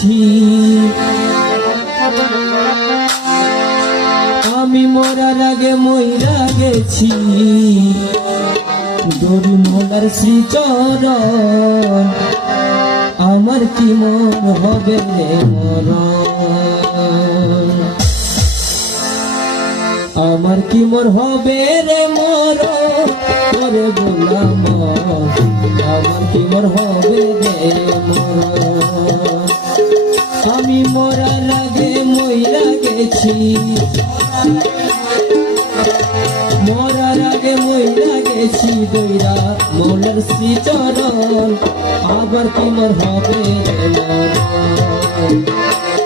গেছি আমি মরার আগে মইরা গেছি। দরু মোলার শ্রীচরণ, আমার কি মন হবে মরণ? আমার কি মর হবে রে মর করে বললাম, আমার কি মোর হবে রে মর গেছি মরার আগে মইরা গেছি দইরা মোলার শ্রীচরণ। আবার কি মোর হবে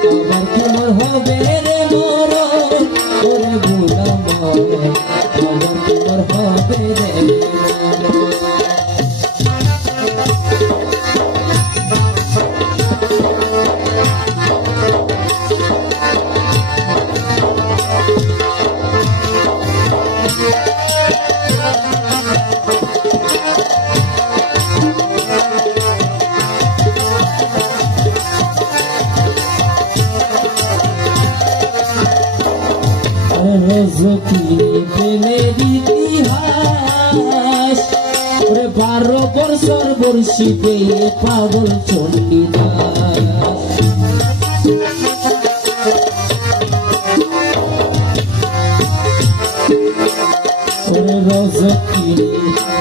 আবার কি হবে রে মর ওরে মর আবার কি হবে রে রজকি প্রেমের ইতিহাস ওরে বারো বছর বর্ষি পেয়ে পাগল চণ্ডীদাস ওরে রজকি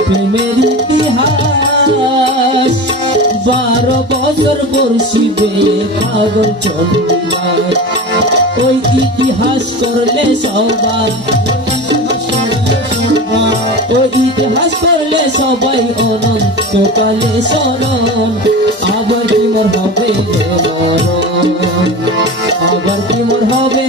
প্রেমের ইতিহাস। বারো বছর বর্ষি পেয়ে পাগল চণ্ডীদাস ওই ইতিহাস করলে সবাই। ওই ইতিহাস করলে সবাই অনন্তকালে স্মরণ। আবার কি মোর হবে আবার কি মোর হবে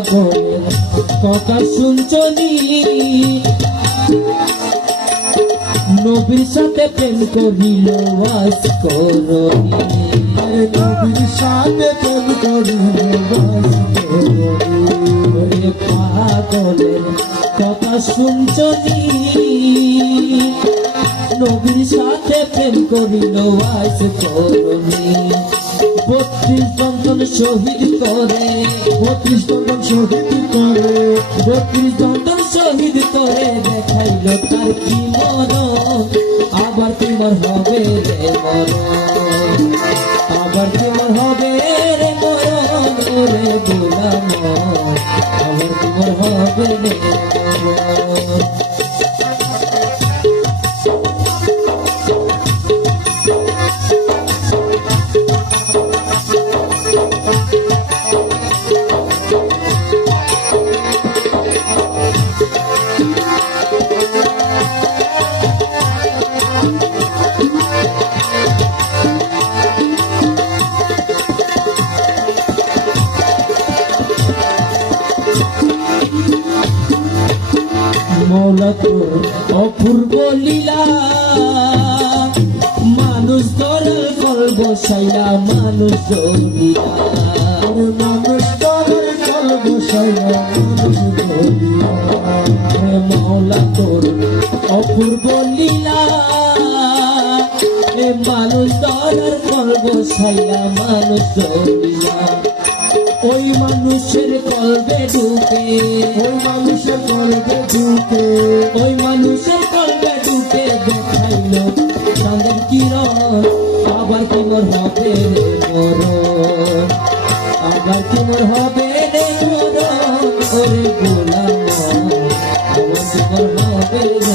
পাগলের কথা শুনছনি নবীর সাথে প্রেম করিল বাস করনি নবীর সাথে প্রেম করিল বাস রে পাগলের কথা শুনছনি নবীর সাথে প্রেম করিল বাস করনি বত্রিশ বন্ধন শহীদ করে, বত্রিশ বন্ধন শহীদ করে, বত্রিশ বন্ধন শহীদ করে, দেখাইল তার কি মন আবার তোমার হবে রে মরণ। মৌলা তোর অপূর্ব লীলা। মানুষ ধরার কল বসাইলা মানুষ ধরিলা মানুষ তার কল বসাইয়া মানুষ মৌলা তোর অপূর্ব লীলা। মানুষ ধরার কল বসাইলা মানুষ ধরিলা ওই মানুষের কলবে ঢুকে গল্পে ঢুকে ওই মানুষের কলবে ঢুকে দেখাইল। চাঁদের কিরণ আবার কি হবে রে আবার কি হবে রে ওরে গোলাম আবার হবে রে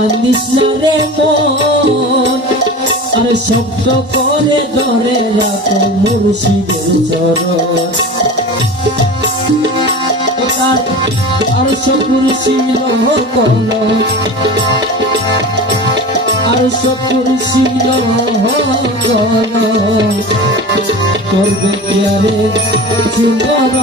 কান্দিস না রে মন, আরে শব্দ করে ধরে রাখো মুর্শিদের চরণ। আর ছিল কল আর ছিল কল করবে কি আরে সুন্দর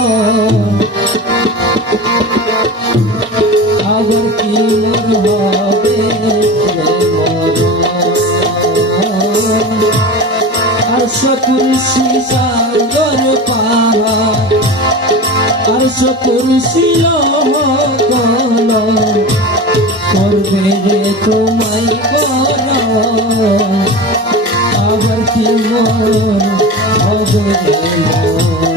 আর শকুরশিল কল করবে রে তোমায় কর আবার কি মন হবে রে?